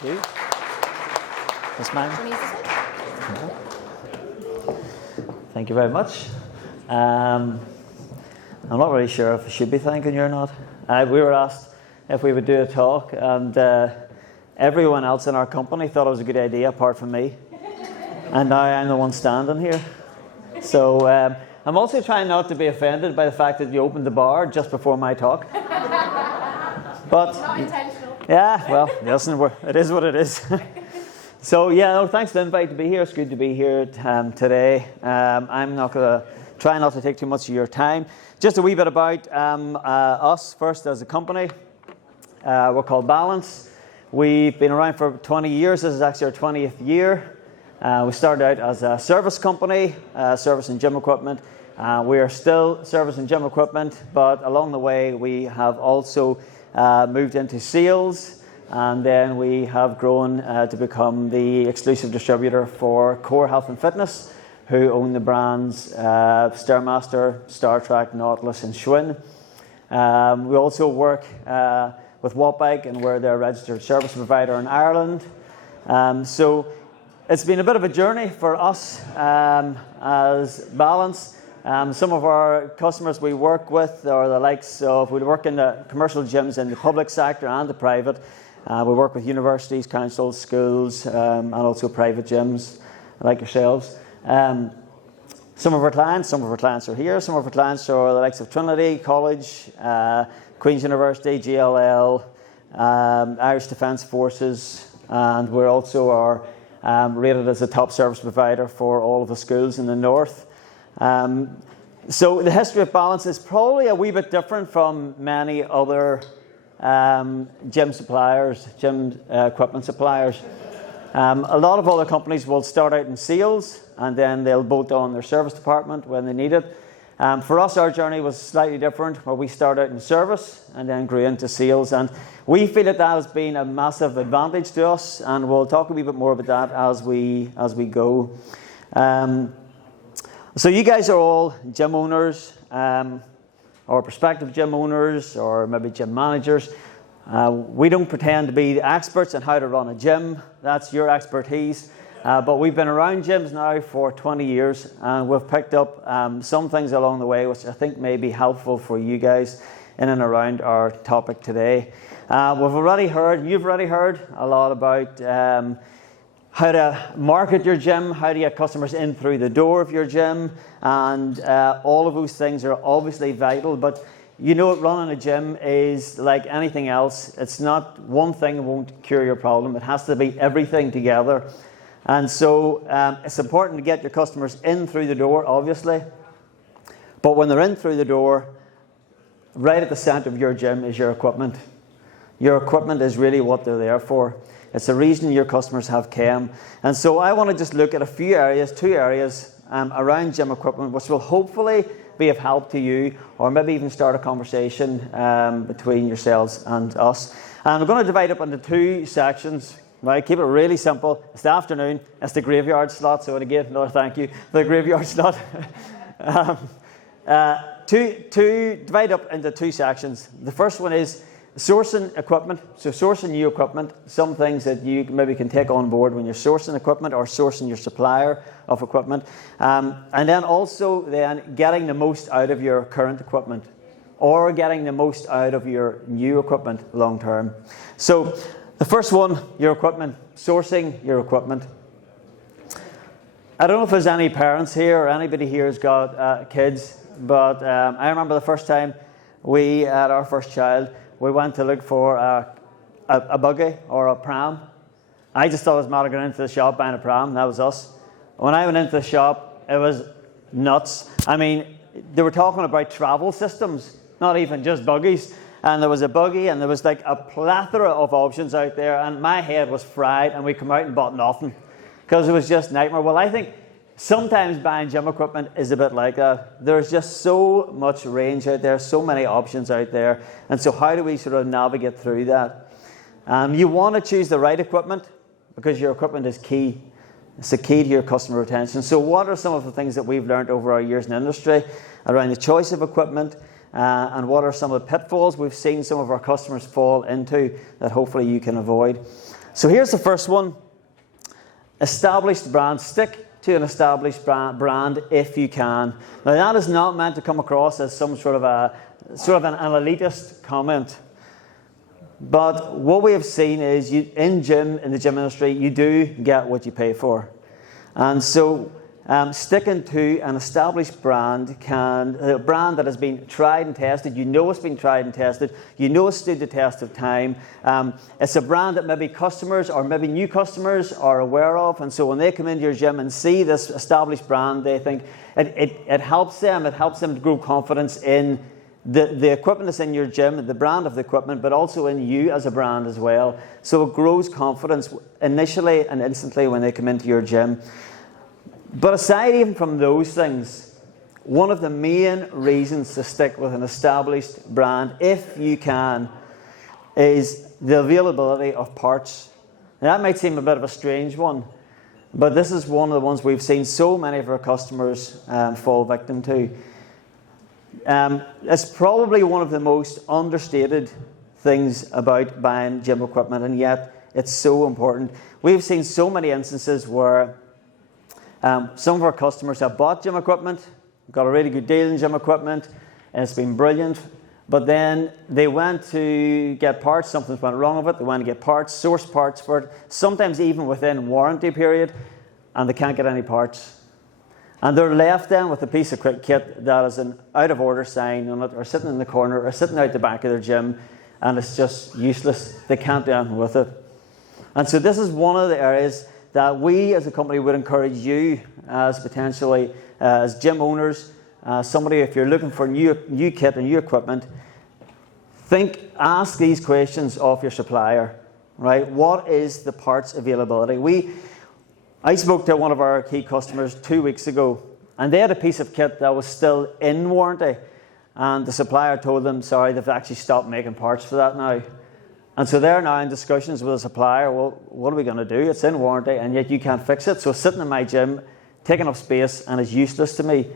Thank you. That's mine. Thank you very much. I'm not really sure if I should be thanking you or not. We were asked if we would do a talk, and everyone else in our company thought it was a good idea apart from me. And now I'm the one standing here. So I'm also trying not to be offended by the fact that you opened the bar just before my talk. But not intentional. Yeah, well, listen, it is what it is. So yeah, no, thanks for the invite to be here. It's good to be here today. I'm not going to try not to take too much of your time. Just a wee bit about us first as a company. We're called Balance. We've been around for 20 years. This is actually our 20th year. We started out as a service company, service and gym equipment. We are still service and gym equipment, but along the way we have also moved into sales, and then we have grown to become the exclusive distributor for Core Health and Fitness, who own the brands Stairmaster, StarTrack, Nautilus and Schwinn. We also work with Wattbike, and we're their registered service provider in Ireland. So it's been a bit of a journey for us as Balance. Some of our customers we work with are the likes of, we work in the commercial gyms in the public sector and the private. We work with universities, councils, schools, and also private gyms like yourselves. Some of our clients are here. Some of our clients are the likes of Trinity College, Queen's University, GLL, Irish Defence Forces, and we also are rated as a top service provider for all of the schools in the north. So the history of Balance is probably a wee bit different from many other gym suppliers, gym equipment suppliers. A lot of other companies will start out in sales and then they'll bolt on their service department when they need it. For us, our journey was slightly different, where we started out in service and then grew into sales, and we feel that has been a massive advantage to us, and we'll talk a wee bit more about that as we go. So you guys are all gym owners, or prospective gym owners, or maybe gym managers. We don't pretend to be the experts on how to run a gym. That's your expertise. But we've been around gyms now for 20 years, and we've picked up some things along the way which I think may be helpful for you guys in and around our topic today. You've already heard a lot about how to market your gym, how to get customers in through the door of your gym, and all of those things are obviously vital. But you know, running a gym is like anything else. It's not one thing won't cure your problem. It has to be everything together. And so it's important to get your customers in through the door, obviously. But when they're in through the door, right at the center of your gym is your equipment. Your equipment is really what they're there for. It's the reason your customers have came. And so I want to just look at two areas around gym equipment, which will hopefully be of help to you, or maybe even start a conversation between yourselves and us. And we're going to divide up into two sections. Right, keep it really simple. It's the afternoon. It's the graveyard slot. So again, another thank you for the graveyard slot. Divide up into two sections. The first one is sourcing equipment. So sourcing new equipment. Some things that you maybe can take on board when you're sourcing equipment or sourcing your supplier of equipment. And then also getting the most out of your current equipment, or getting the most out of your new equipment long term. So the first one, your equipment, sourcing your equipment. I don't know if there's any parents here or anybody here who's got kids, but I remember the first time we had our first child, we went to look for a buggy or a pram. I just thought it was mad going into the shop buying a pram. That was us. When I went into the shop, it was nuts. I mean, they were talking about travel systems, not even just buggies. And there was a buggy, and there was like a plethora of options out there, and my head was fried, and we come out and bought nothing because it was just nightmare. Well, I think sometimes buying gym equipment is a bit like that. There's just so much range out there, so many options out there, and so how do we sort of navigate through that? You want to choose the right equipment because your equipment is key. It's the key to your customer retention. So what are some of the things that we've learned over our years in the industry around the choice of equipment? And what are some of the pitfalls we've seen some of our customers fall into that hopefully you can avoid? So here's the first one. Established brand. Stick to an established brand if you can. Now that is not meant to come across as some sort of an elitist comment. But what we have seen is in the gym industry, you do get what you pay for. And so sticking to an established brand a brand that has been tried and tested, you know it's been tried and tested, you know it's stood the test of time. It's a brand that maybe customers or maybe new customers are aware of, and so when they come into your gym and see this established brand, they think it helps them to grow confidence in the equipment that's in your gym, the brand of the equipment, but also in you as a brand as well. So it grows confidence initially and instantly when they come into your gym. But aside even from those things, one of the main reasons to stick with an established brand, if you can, is the availability of parts. Now, that might seem a bit of a strange one, but this is one of the ones we've seen so many of our customers fall victim to. It's probably one of the most understated things about buying gym equipment, and yet it's so important. We've seen so many instances where some of our customers have bought gym equipment, got a really good deal in gym equipment, and it's been brilliant. But then they went to get parts, something went wrong with it, they went to get parts, source parts for it, sometimes even within warranty period, and they can't get any parts. And they're left then with a piece of kit that is an out of order sign on it, or sitting in the corner, or sitting out the back of their gym, and it's just useless. They can't do anything with it. And so this is one of the areas that we as a company would encourage you as potentially as gym owners, somebody, if you're looking for new kit and new equipment, ask these questions of your supplier, right? What is the parts availability? I spoke to one of our key customers 2 weeks ago, and they had a piece of kit that was still in warranty, and the supplier told them, sorry, they've actually stopped making parts for that now. And so they're now in discussions with the supplier. Well, what are we going to do? It's in warranty, and yet you can't fix it. So it's sitting in my gym, taking up space, and is useless to me.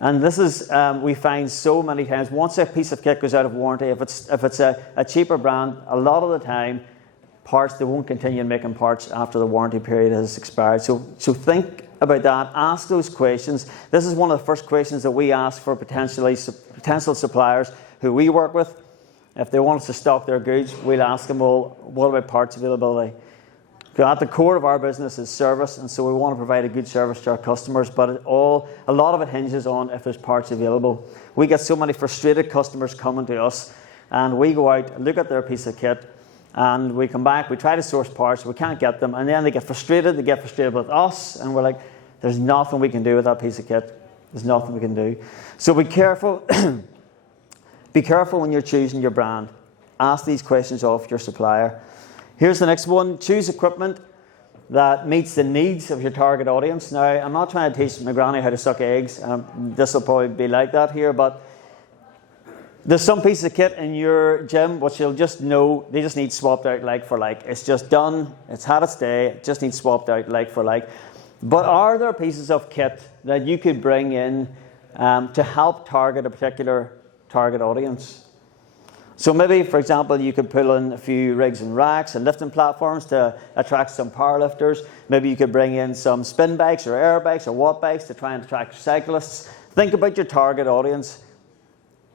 And this is, we find so many times, once a piece of kit goes out of warranty, if it's a cheaper brand, a lot of the time, they won't continue making parts after the warranty period has expired. So think about that. Ask those questions. This is one of the first questions that we ask for potential suppliers who we work with. If they want us to stock their goods, we'll ask them, well, what about parts availability? At the core of our business is service, and so we want to provide a good service to our customers, but a lot of it hinges on if there's parts available. We get so many frustrated customers coming to us, and we go out, look at their piece of kit, and we come back, we try to source parts, we can't get them, and then they get frustrated with us, and we're like, there's nothing we can do with that piece of kit. There's nothing we can do. So be careful. Be careful when you're choosing your brand. Ask these questions of your supplier. Here's the next one. Choose equipment that meets the needs of your target audience. Now, I'm not trying to teach my granny how to suck eggs. This will probably be like that here, but there's some piece of kit in your gym which you'll just know they just need swapped out like for like. It's just done. It's had its day. It just needs swapped out like for like. But are there pieces of kit that you could bring in to help target a particular target audience? So maybe, for example, you could pull in a few rigs and racks and lifting platforms to attract some powerlifters. Maybe you could bring in some spin bikes or air bikes or watt bikes to try and attract cyclists. Think about your target audience.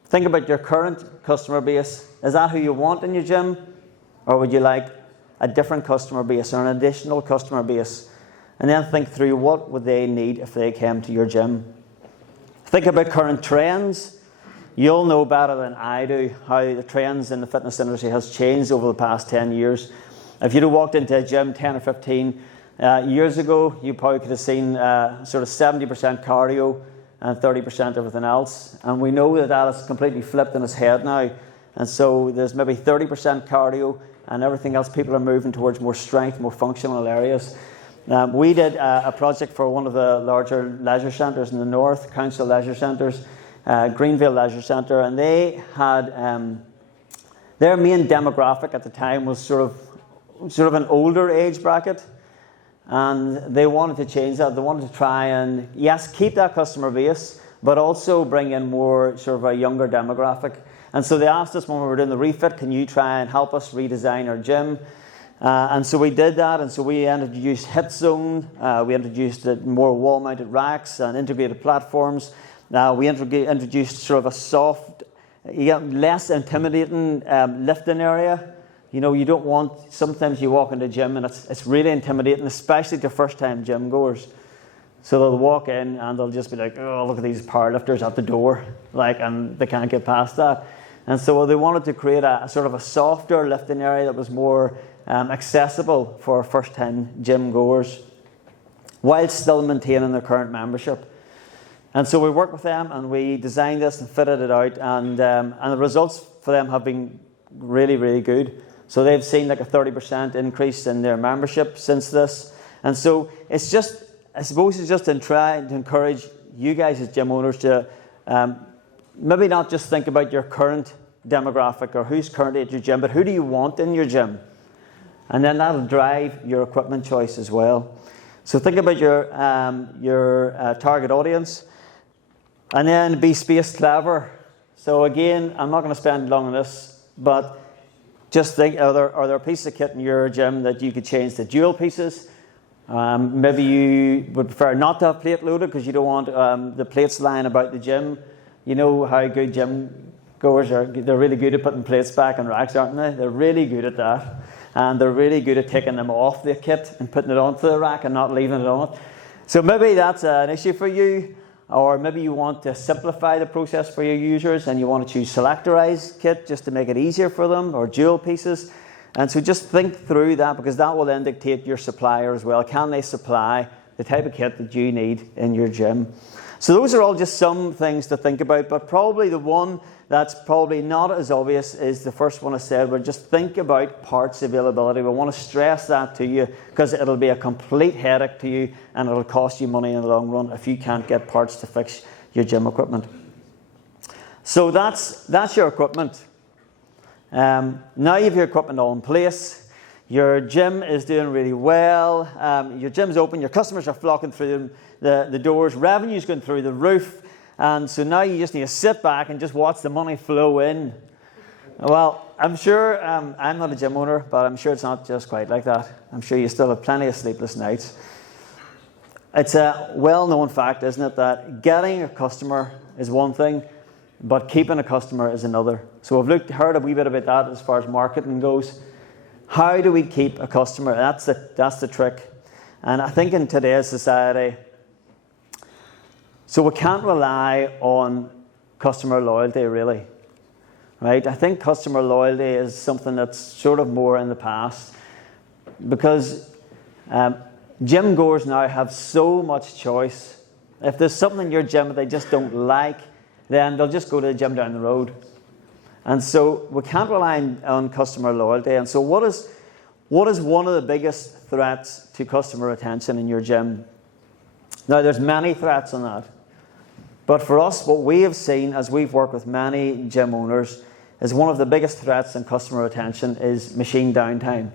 Think about your current customer base. Is that who you want in your gym? Or would you like a different customer base or an additional customer base? And then think through what would they need if they came to your gym. Think about current trends. You'll know better than I do how the trends in the fitness industry has changed over the past 10 years. If you'd have walked into a gym 10 or 15 years ago, you probably could have seen sort of 70% cardio and 30% everything else. And we know that has completely flipped on its head now. And so there's maybe 30% cardio and everything else. People are moving towards more strength, more functional areas. We did a project for one of the larger leisure centres in the north, council leisure centres, Greenville Leisure Centre, and they had their main demographic at the time was sort of an older age bracket, and they wanted to change that. They wanted to try and, yes, keep that customer base, but also bring in more sort of a younger demographic. And so they asked us when we were doing the refit, can you try and help us redesign our gym? And so we did that, and so we introduced Hit Zone, we introduced more wall-mounted racks and integrated platforms. We introduced sort of a soft, less intimidating lifting area. You know, you don't want, sometimes you walk into a gym and it's really intimidating, especially to first-time gym goers. So they'll walk in and they'll just be like, oh, look at these powerlifters at the door, and they can't get past that. And so they wanted to create a sort of a softer lifting area that was more accessible for first-time gym goers, while still maintaining their current membership. And so we worked with them and we designed this and fitted it out, and the results for them have been really, really good. So they've seen like a 30% increase in their membership since this. And so it's just, I suppose it's just in trying to encourage you guys as gym owners to maybe not just think about your current demographic or who's currently at your gym, but who do you want in your gym? And then that'll drive your equipment choice as well. So think about your target audience, and then be space clever. So again, I'm not going to spend long on this, but just think, are there pieces of kit in your gym that you could change to dual pieces? Maybe you would prefer not to have plate loaded because you don't want the plates lying about the gym. You know how good gym goers are. They're really good at putting plates back in racks, aren't they? They're really good at that. And they're really good at taking them off the kit and putting it onto the rack and not leaving it on it. So maybe that's an issue for you. Or maybe you want to simplify the process for your users and you want to choose selectorized kit just to make it easier for them, or dual pieces. And so just think through that, because that will then dictate your supplier as well. Can they supply the type of kit that you need in your gym? So those are all just some things to think about, but probably the one that's probably not as obvious is the first one I said, where just think about parts availability. We want to stress that to you because it'll be a complete headache to you and it'll cost you money in the long run if you can't get parts to fix your gym equipment. So that's your equipment. Now you have your equipment all in place. Your gym is doing really well. Your gym's open. Your customers are flocking through the doors. Revenue's going through the roof. And so now you just need to sit back and just watch the money flow in. Well, I'm sure, I'm not a gym owner, but I'm sure it's not just quite like that. I'm sure you still have plenty of sleepless nights. It's a well-known fact, isn't it, that getting a customer is one thing, but keeping a customer is another. So we've heard a wee bit about that as far as marketing goes. How do we keep a customer? That's the trick. And I think in today's society, so we can't rely on customer loyalty, really. Right? I think customer loyalty is something that's sort of more in the past, because gym goers now have so much choice. If there's something in your gym that they just don't like, then they'll just go to the gym down the road. And so we can't rely on customer loyalty. And so what is one of the biggest threats to customer retention in your gym? Now, there's many threats on that. But for us, what we have seen as we've worked with many gym owners is one of the biggest threats in customer retention is machine downtime.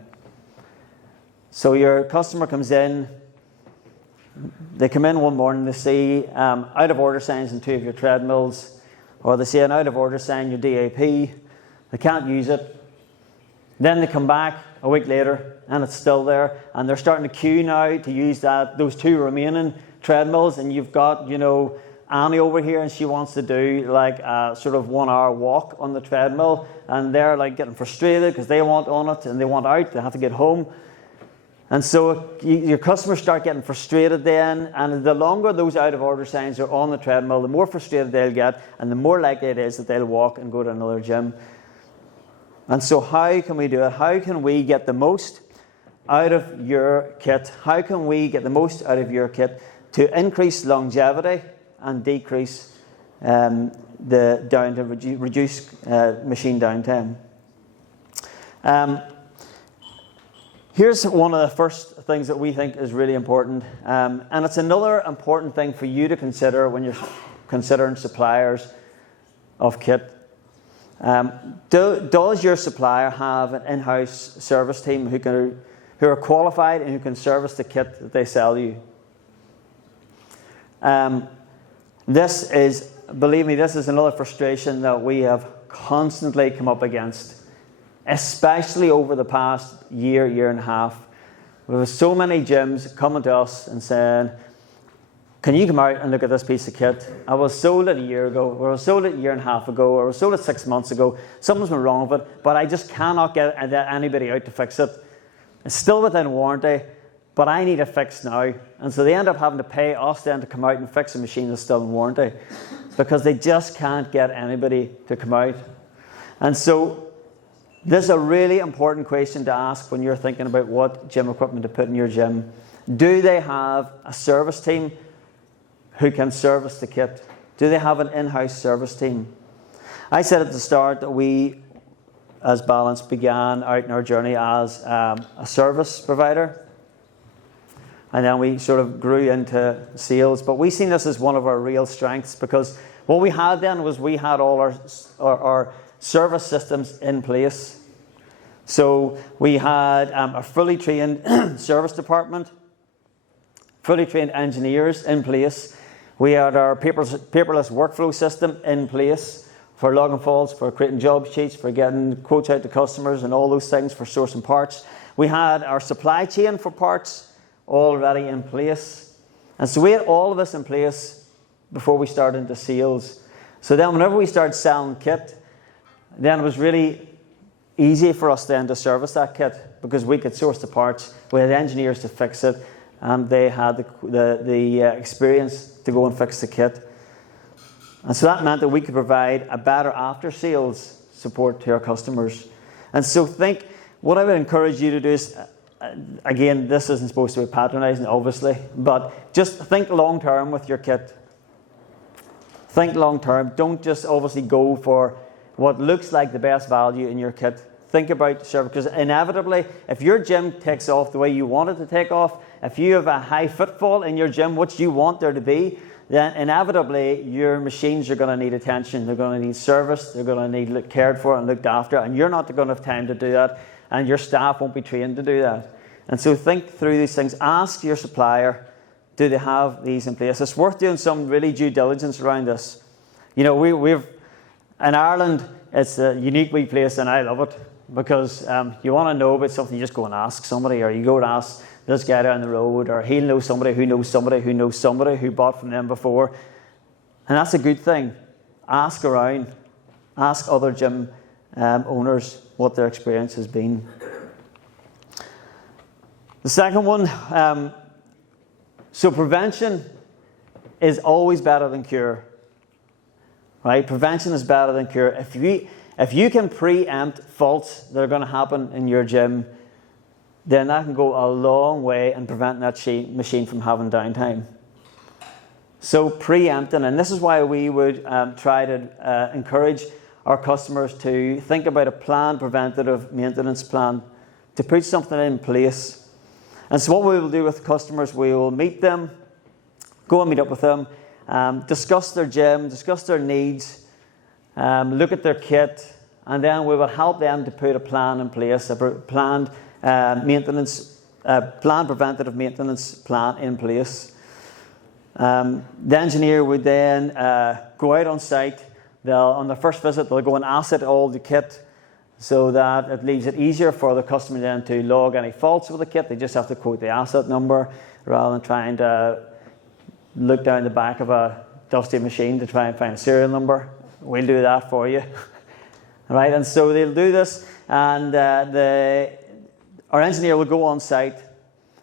So your customer comes in, they come in one morning, they see out of order signs in 2 of your treadmills, or they see an out of order sign in your DAP, they can't use it. Then they come back a week later and it's still there, and they're starting to queue now to use those 2 remaining treadmills, and you've got, Annie over here, and she wants to do like a sort of 1 hour walk on the treadmill, and they're like getting frustrated because they want on it and they want out, they have to get home. And so your customers start getting frustrated then, and the longer those out of order signs are on the treadmill, the more frustrated they'll get, and the more likely it is that they'll walk and go to another gym. And so how can we do it? How can we get the most out of your kit? How can we get the most out of your kit to increase longevity and decrease the downtime, reduce machine downtime? Here's one of the first things that we think is really important, and it's another important thing for you to consider when you're considering suppliers of kit. Does your supplier have an in-house service team who are qualified and who can service the kit that they sell you? Believe me, this is another frustration that we have constantly come up against. especially over the past year, year and a half. There were so many gyms coming to us and saying, can you come out and look at this piece of kit? I was sold it a year ago, or I was sold it a year and a half ago, or I was sold it 6 months ago. Something's been wrong with it, but I just cannot get anybody out to fix it. It's still within warranty, but I need it fixed now. And so they end up having to pay us then to come out and fix a machine that's still in warranty, because they just can't get anybody to come out. And so this is a really important question to ask when you're thinking about what gym equipment to put in your gym. Do they have a service team who can service the kit? Do they have an in-house service team? I said at the start that we, as Balance, began out in our journey as a service provider. And then we sort of grew into sales. But we seen this as one of our real strengths, because what we had then was we had all our service systems in place. So we had a fully trained service department, fully trained engineers in place. We had our paperless workflow system in place for logging faults, for creating job sheets, for getting quotes out to customers and all those things, for sourcing parts. We had our supply chain for parts already in place. And so we had all of this in place before we started into sales. So then whenever we started selling kit, then it was really easy for us then to service that kit, because we could source the parts, we had engineers to fix it, and they had the experience to go and fix the kit. And so that meant that we could provide a better after-sales support to our customers. And so what I would encourage you to do is, again, this isn't supposed to be patronising, obviously, but just think long-term with your kit. Think long-term. Don't just obviously go for what looks like the best value in your kit. Think about service, because inevitably, if your gym takes off the way you want it to take off, if you have a high footfall in your gym, which you want there to be, then inevitably your machines are going to need attention. They're going to need service. They're going to need cared for and looked after, and you're not going to have time to do that, and your staff won't be trained to do that. And so think through these things. Ask your supplier, do they have these in place? It's worth doing some really due diligence around this. You know, we've in Ireland, it's a unique wee place, and I love it, because you want to know about something, you just go and ask somebody, or you go and ask this guy down the road, or he'll know somebody who knows somebody who knows somebody who bought from them before. And that's a good thing. Ask around. Ask other gym owners what their experience has been. The second one, so prevention is always better than cure. Right? Prevention is better than cure. If you can preempt faults that are going to happen in your gym, then that can go a long way in preventing that machine from having downtime. So preempting, and this is why we would try to encourage our customers to think about a planned preventative maintenance plan, to put something in place. And so what we will do with customers, we will meet them, go and meet up with them, discuss their gym, discuss their needs, look at their kit, and then we will help them to put a plan in place, a planned preventative maintenance plan in place. The engineer would then go out on site. On the first visit, they'll go and asset all the kit, so that it leaves it easier for the customer then to log any faults with the kit. They just have to quote the asset number, rather than trying to look down the back of a dusty machine to try and find a serial number. We'll do that for you. Right, and so they'll do this, and our engineer will go on site,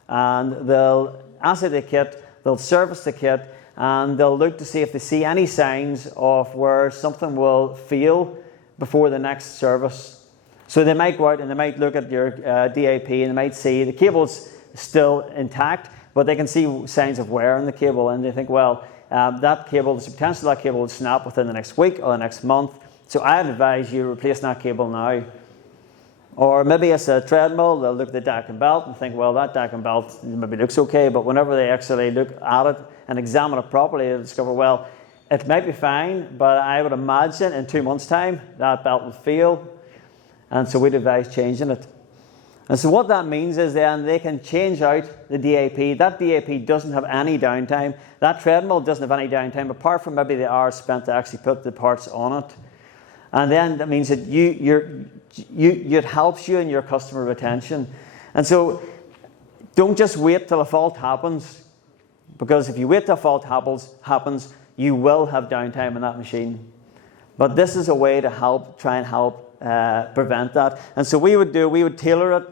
and they'll asset the kit, they'll service the kit, and they'll look to see if they see any signs of where something will fail before the next service. So they might go out and they might look at your DAP, and they might see the cable's still intact, but they can see signs of wear in the cable, and they think, well, that cable, there's potential that cable will snap within the next week or the next month. So I'd advise you replacing that cable now. Or maybe it's a treadmill, they'll look at the deck and belt and think, well, that deck and belt maybe looks okay, but whenever they actually look at it and examine it properly, they'll discover, well, it might be fine, but I would imagine in 2 months' time that belt will fail, and so we'd advise changing it. And so what that means is then they can change out the DAP. That DAP doesn't have any downtime. That treadmill doesn't have any downtime, apart from maybe the hours spent to actually put the parts on it. And then that means that it helps you in your customer retention. And so don't just wait till a fault happens, because if you wait till a fault happens, you will have downtime in that machine. But this is a way to try and help prevent that. And so we would tailor it,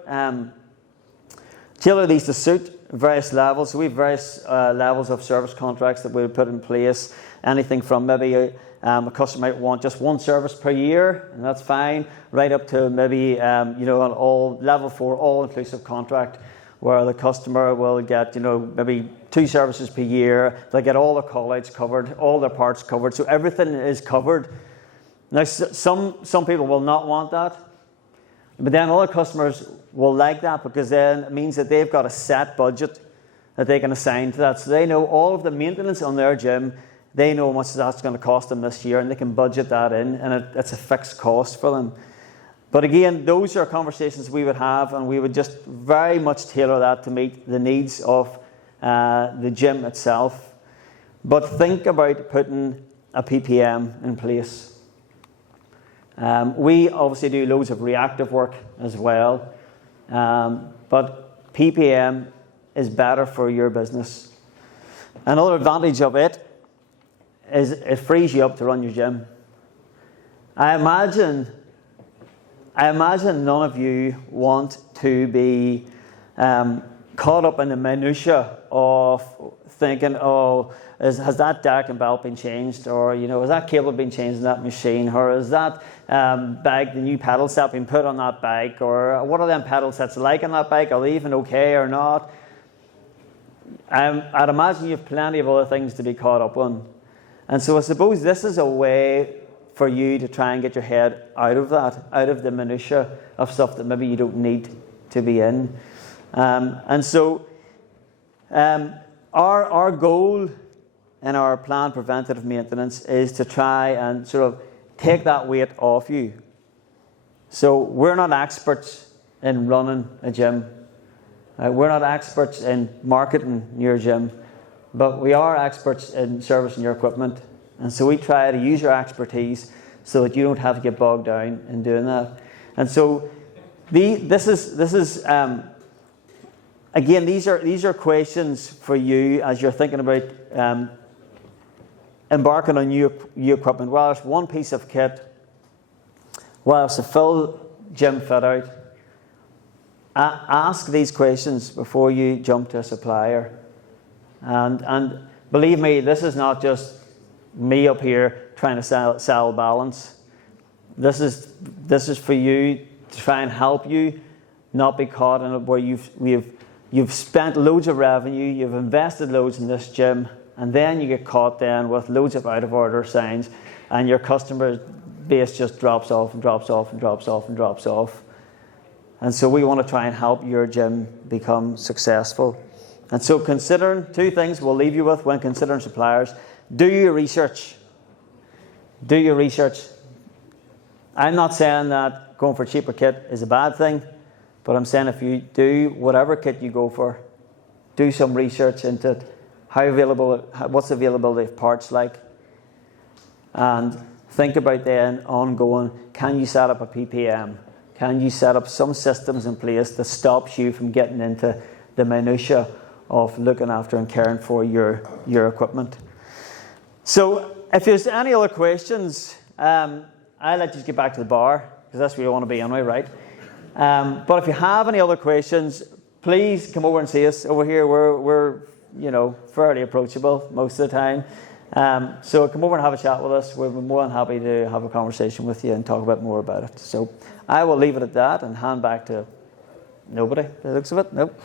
tailor these to suit various levels. So we have various levels of service contracts that we would put in place. Anything from maybe a customer might want just one service per year, and that's fine, right up to maybe an all level 4 all-inclusive contract, where the customer will get maybe 2 services per year. They'll get all their call-outs covered, all their parts covered, so everything is covered. Now, some people will not want that, but then other customers will like that, because then it means that they've got a set budget that they can assign to that. So they know all of the maintenance on their gym, they know how much that's going to cost them this year, and they can budget that in, and it's a fixed cost for them. But again, those are conversations we would have, and we would just very much tailor that to meet the needs of the gym itself. But think about putting a PPM in place. We obviously do loads of reactive work as well, but PPM is better for your business. Another advantage of it is it frees you up to run your gym. I imagine none of you want to be caught up in the minutiae of thinking, has that deck and belt been changed, or has that cable been changed in that machine, or is that bike, the new pedal set been put on that bike, or what are them pedal sets like on that bike? Are they even okay or not? I'd imagine you have plenty of other things to be caught up on. And so I suppose this is a way for you to try and get your head out of that, out of the minutiae of stuff that maybe you don't need to be in. And so our goal in our planned preventative maintenance is to try and sort of take that weight off you. So we're not experts in running a gym. We're not experts in marketing your gym, but we are experts in servicing your equipment. And so we try to use your expertise so that you don't have to get bogged down in doing that. And so this is again, these are questions for you as you're thinking about embarking on new equipment. Whether it's one piece of kit, whether it's a full gym fit out, ask these questions before you jump to a supplier. And believe me, this is not just me up here trying to sell balance. This is for you to try and help you not be caught in it where you've spent loads of revenue, you've invested loads in this gym, and then you get caught then with loads of out of order signs, and your customer base just drops off and drops off and drops off and drops off. And so we want to try and help your gym become successful. And so considering 2 things we'll leave you with when considering suppliers. Do your research. Do your research. I'm not saying that going for cheaper kit is a bad thing, but I'm saying if you do whatever kit you go for, do some research into it. What's the availability of parts like? And think about then ongoing, can you set up a PPM? Can you set up some systems in place that stops you from getting into the minutiae of looking after and caring for your equipment? So if there's any other questions, I'll let you get back to the bar, because that's where you want to be anyway, right? But if you have any other questions, please come over and see us over here. We're fairly approachable most of the time. So come over and have a chat with us. We'll be more than happy to have a conversation with you and talk a bit more about it. So I will leave it at that and hand back to nobody, by the looks of it. Nope.